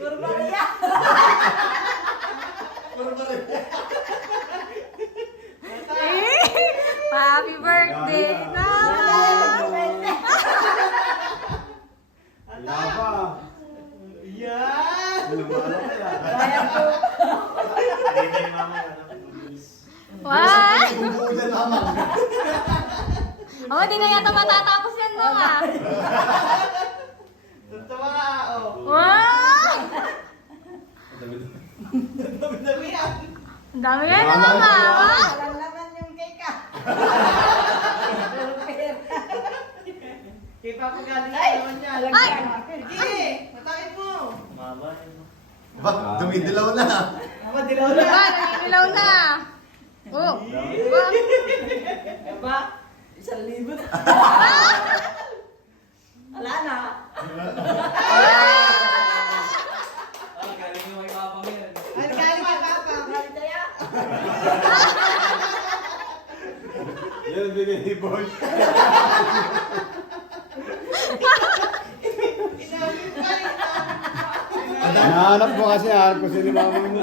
Puro Maria. Puro pa rin. Happy birthday, Mama! Wala pa. Yan! Lumala ka yan. Kaya po. Hindi ni Mama yan. Wow! Bubuo na naman. Oh, di na yata matatapos yan, Mama. Tatawa nga, oh. Wow! Dami-dami yan. Ang dami yan na, Mama. Walang laman yung cake ah. Puro pera. Kay Papa galing Ay! naman niya. Ay! Sige, matakin mo. Mama, Ba, dumidilaw na. Mama, dilaw Diba, na. naninilaw na. Oh, diba? Diba? 1,000 na. Wala na. Ah, galing mo kay Papa mo yan. Ay, galing kay Papa. Galit kaya. Yan, bigay ni Boy. Inamin pa rin. Nahanap mo kasi, kung sino mama mo.